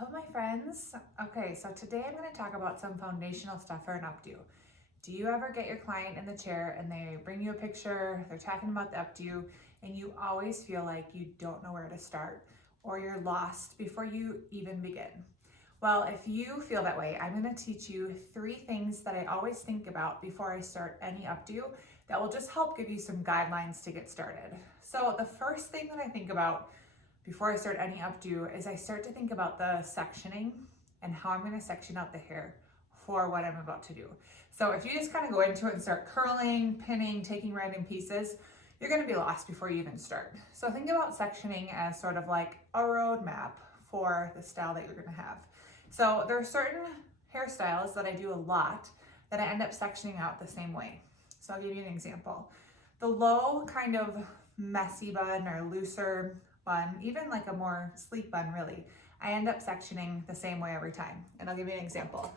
Hello, my friends. Okay, so today I'm going to talk about some foundational stuff for an updo. Do you ever get your client in the chair and they bring you a picture, they're talking about the updo, and you always feel like you don't know where to start or you're lost before you even begin? Well, if you feel that way, I'm going to teach you 3 things that I always think about before I start any updo that will just help give you some guidelines to get started. So the first thing that I think about before I start any updo is I start to think about the sectioning and how I'm going to section out the hair for what I'm about to do. So if you just kind of go into it and start curling, pinning, taking random pieces, you're going to be lost before you even start. So think about sectioning as sort of like a roadmap for the style that you're going to have. So there are certain hairstyles that I do a lot that I end up sectioning out the same way. So I'll give you an example. The low kind of messy bun or looser bun, even like a more sleek bun really, I end up sectioning the same way every time. And I'll give you an example.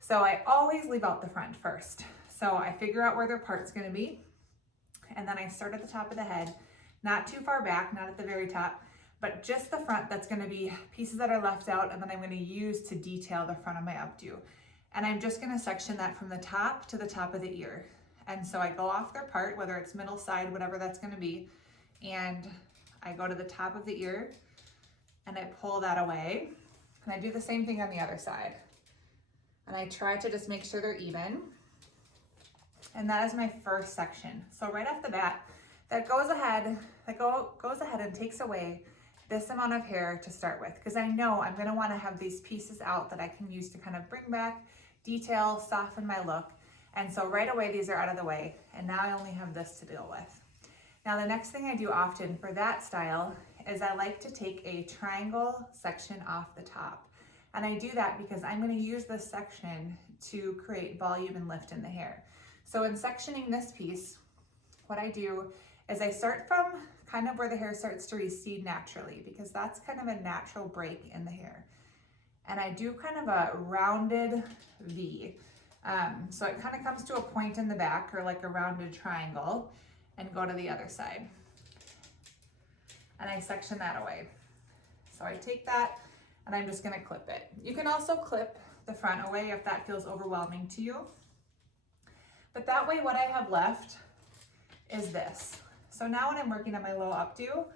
So I always leave out the front first. So I figure out where their part's gonna be, and then I start at the top of the head, not too far back, not at the very top, but just the front that's gonna be pieces that are left out and then I'm gonna use to detail the front of my updo. And I'm just gonna section that from the top to the top of the ear. And so I go off their part, whether it's middle, side, whatever that's gonna be, and I go to the top of the ear and I pull that away. And I do the same thing on the other side. And I try to just make sure they're even. And that is my first section. So right off the bat, that goes ahead and takes away this amount of hair to start with, because I know I'm gonna wanna have these pieces out that I can use to kind of bring back detail, soften my look. And so right away, these are out of the way. And now I only have this to deal with. Now the next thing I do often for that style is I like to take a triangle section off the top. And I do that because I'm going to use this section to create volume and lift in the hair. So in sectioning this piece, what I do is I start from kind of where the hair starts to recede naturally, because that's kind of a natural break in the hair. And I do kind of a rounded V. So it kind of comes to a point in the back, or like a rounded triangle, and go to the other side. And I section that away. So I take that and I'm just gonna clip it. You can also clip the front away if that feels overwhelming to you. But that way what I have left is this. So now when I'm working on my low updo,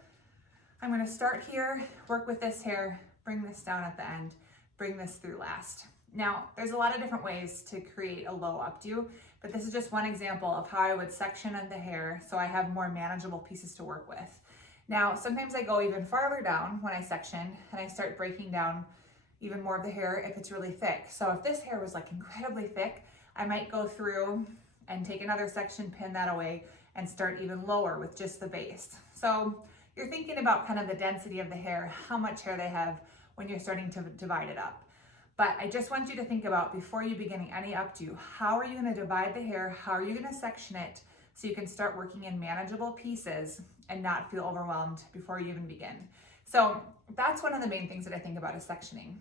I'm gonna start here, work with this hair, bring this down at the end, bring this through last. Now, there's a lot of different ways to create a low updo, but this is just one example of how I would section the hair so I have more manageable pieces to work with. Now, sometimes I go even farther down when I section and I start breaking down even more of the hair if it's really thick. So if this hair was like incredibly thick, I might go through and take another section, pin that away, and start even lower with just the base. So you're thinking about kind of the density of the hair, how much hair they have when you're starting to divide it up. But I just want you to think about, before you begin any updo, how are you going to divide the hair? How are you going to section it so you can start working in manageable pieces and not feel overwhelmed before you even begin? So that's one of the main things that I think about is sectioning.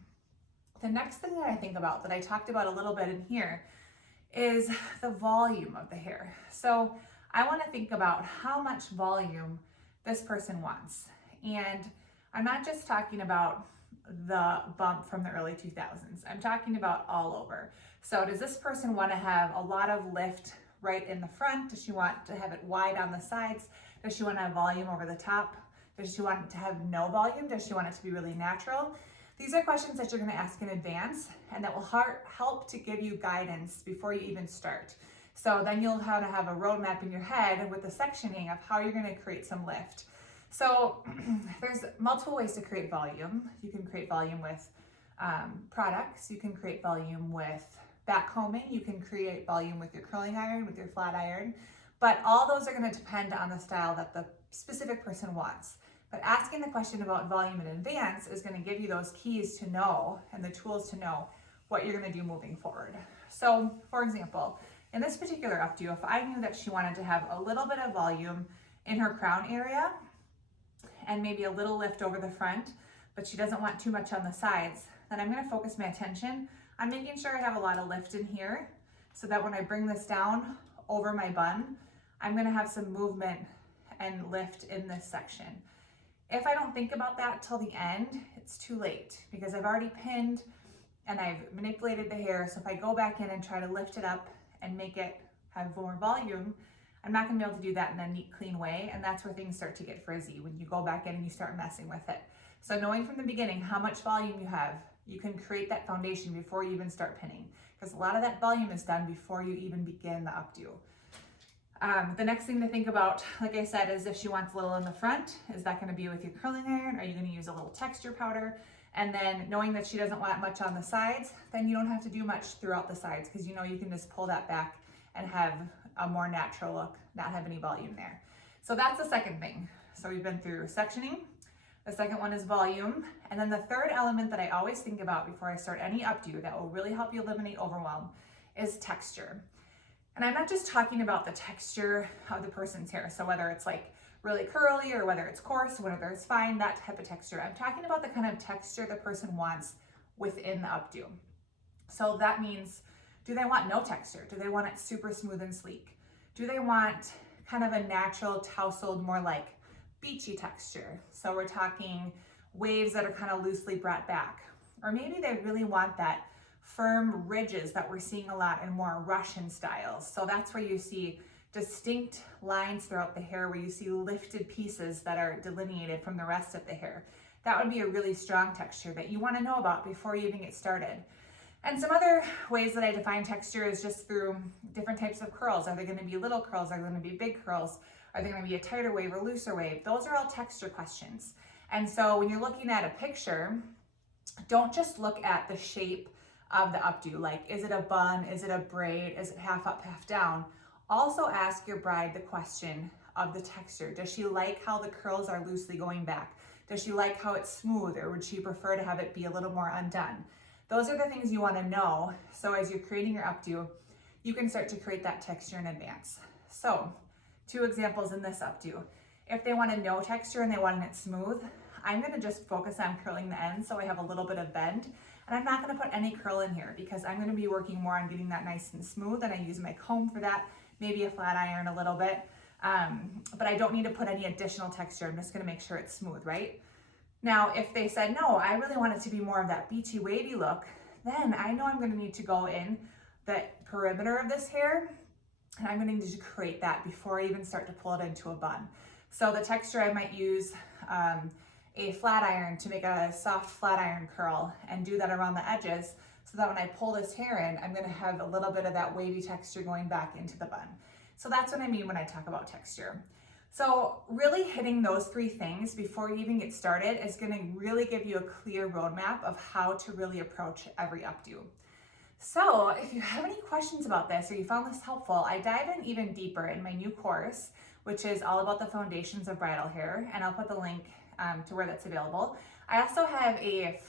The next thing that I think about, that I talked about a little bit in here, is the volume of the hair. So I want to think about how much volume this person wants. And I'm not just talking about the bump from the early 2000s. I'm talking about all over. So does this person want to have a lot of lift right in the front? Does she want to have it wide on the sides? Does she want to have volume over the top? Does she want it to have no volume? Does she want it to be really natural? These are questions that you're going to ask in advance, and that will help to give you guidance before you even start. So then you'll have to have a roadmap in your head with the sectioning of how you're going to create some lift. So there's multiple ways to create volume. You can create volume with products. You can create volume with back combing. You can create volume with your curling iron, with your flat iron. But all those are going to depend on the style that the specific person wants. But asking the question about volume in advance is going to give you those keys to know and the tools to know what you're going to do moving forward. So for example, in this particular updo, if I knew that she wanted to have a little bit of volume in her crown area, and maybe a little lift over the front, but she doesn't want too much on the sides, then I'm going to focus my attention on making sure I have a lot of lift in here, so that when I bring this down over my bun, I'm going to have some movement and lift in this section. If I don't think about that till the end, it's too late because I've already pinned and I've manipulated the hair. So if I go back in and try to lift it up and make it have more volume, I'm not gonna be able to do that in a neat, clean way. And that's where things start to get frizzy, when you go back in and you start messing with it. So knowing from the beginning how much volume you have, you can create that foundation before you even start pinning, because a lot of that volume is done before you even begin the updo. The next thing to think about, like I said, is if she wants a little in the front, is that gonna be with your curling iron? Are you gonna use a little texture powder? And then knowing that she doesn't want much on the sides, then you don't have to do much throughout the sides, because you know you can just pull that back and have a more natural look, not have any volume there. So that's the second thing. So we've been through sectioning. The second one is volume. And then the third element that I always think about before I start any updo that will really help you eliminate overwhelm is texture. And I'm not just talking about the texture of the person's hair. So whether it's like really curly or whether it's coarse, whether it's fine, that type of texture. I'm talking about the kind of texture the person wants within the updo. So that means, do they want no texture? Do they want it super smooth and sleek? Do they want kind of a natural tousled, more like beachy texture? So we're talking waves that are kind of loosely brought back. Or maybe they really want that firm ridges that we're seeing a lot in more Russian styles. So that's where you see distinct lines throughout the hair, where you see lifted pieces that are delineated from the rest of the hair. That would be a really strong texture that you want to know about before you even get started. And some other ways that I define texture is just through different types of curls. Are they going to be little curls? Are they going to be big curls? Are they going to be a tighter wave or looser wave? Those are all texture questions. And so when you're looking at a picture, don't just look at the shape of the updo. Like, is it a bun? Is it a braid? Is it half up, half down? Also ask your bride the question of the texture. Does she like how the curls are loosely going back? Does she like how it's smooth, or would she prefer to have it be a little more undone? Those are the things you want to know. So as you're creating your updo, you can start to create that texture in advance. So 2 examples in this updo. If they want a no texture and they want it smooth, I'm going to just focus on curling the ends so I have a little bit of bend. And I'm not going to put any curl in here because I'm going to be working more on getting that nice and smooth, and I use my comb for that, maybe a flat iron a little bit. But I don't need to put any additional texture. I'm just going to make sure it's smooth, right? Now, if they said, no, I really want it to be more of that beachy, wavy look, then I know I'm going to need to go in the perimeter of this hair, and I'm going to need to create that before I even start to pull it into a bun. So the texture, I might use a flat iron to make a soft flat iron curl and do that around the edges, so that when I pull this hair in, I'm going to have a little bit of that wavy texture going back into the bun. So that's what I mean when I talk about texture. So really hitting those 3 things before you even get started is going to really give you a clear roadmap of how to really approach every updo. So if you have any questions about this or you found this helpful, I dive in even deeper in my new course, which is all about the foundations of bridal hair, and I'll put the link to where that's available. I also have a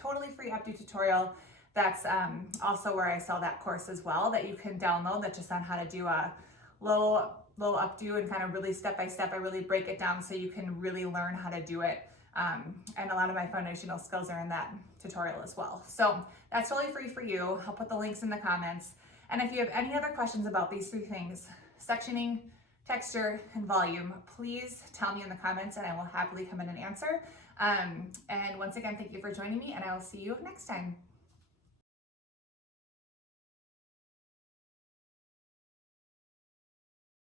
totally free updo tutorial that's also where I sell that course as well, that you can download, that's just on how to do a low updo, and kind of really step by step. I really break it down so you can really learn how to do it. And a lot of my foundational skills are in that tutorial as well. So that's totally free for you. I'll put the links in the comments. And if you have any other questions about these 3 things, sectioning, texture, and volume, please tell me in the comments and I will happily come in and answer. And once again, thank you for joining me, and I will see you next time.